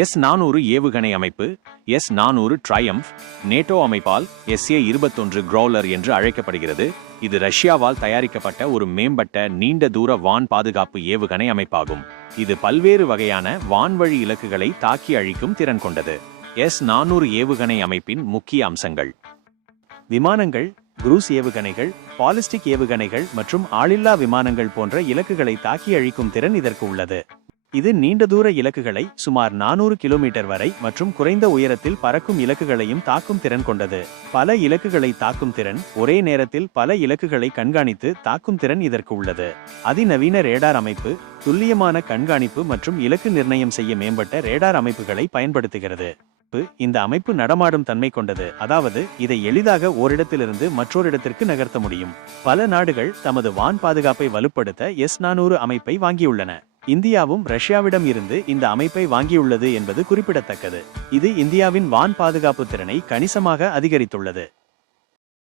S நானூறு ஏவுகணை அமைப்பு எஸ் நானூறு ட்ரையம்ப் நேட்டோ அமைப்பால் எஸ்ஏ இருபத்தொன்று க்ரௌலர் என்று அழைக்கப்படுகிறது. இது ரஷ்யாவால் தயாரிக்கப்பட்ட ஒரு மேம்பட்ட நீண்ட தூர வான் பாதுகாப்பு ஏவுகணை அமைப்பாகும். இது பல்வேறு வகையான வான்வழி இலக்குகளை தாக்கி அழிக்கும் திறன் கொண்டது. எஸ் நானூறு ஏவுகணை அமைப்பின் முக்கிய அம்சங்கள். விமானங்கள் குரூஸ் ஏவுகணைகள் பாலிஸ்டிக் ஏவுகணைகள் மற்றும் ஆளில்லா விமானங்கள் போன்ற இலக்குகளை தாக்கி அழிக்கும் திறன் இதற்கு உள்ளது. இது நீண்ட தூர இலக்குகளை சுமார் நானூறு கிலோமீட்டர் வரை மற்றும் குறைந்த உயரத்தில் பறக்கும் இலக்குகளையும் தாக்கும் திறன் கொண்டது. பல இலக்குகளை தாக்கும் திறன் ஒரே நேரத்தில் பல இலக்குகளை கண்காணித்து தாக்கும் திறன் இதற்கு உள்ளது. அதிநவீன ரேடார் அமைப்பு துல்லியமான கண்காணிப்பு மற்றும் இலக்கு நிர்ணயம் செய்ய மேம்பட்ட ரேடார் அமைப்புகளை பயன்படுத்துகிறது. இந்த அமைப்பு நடமாடும் தன்மை கொண்டது. அதாவது இதை எளிதாக ஓரிடத்திலிருந்து மற்றொரிடத்திற்கு நகர்த்த முடியும். பல நாடுகள் தமது வான் பாதுகாப்பை வலுப்படுத்த எஸ் நானூறு அமைப்பை வாங்கியுள்ளன. இந்தியாவும் ரஷ்யாவிடம் இருந்து இந்த அமைப்பை வாங்கியுள்ளது என்பது குறிப்பிடத்தக்கது. இது இந்தியாவின் வான் பாதுகாப்பு திறனை கணிசமாக அதிகரித்துள்ளது.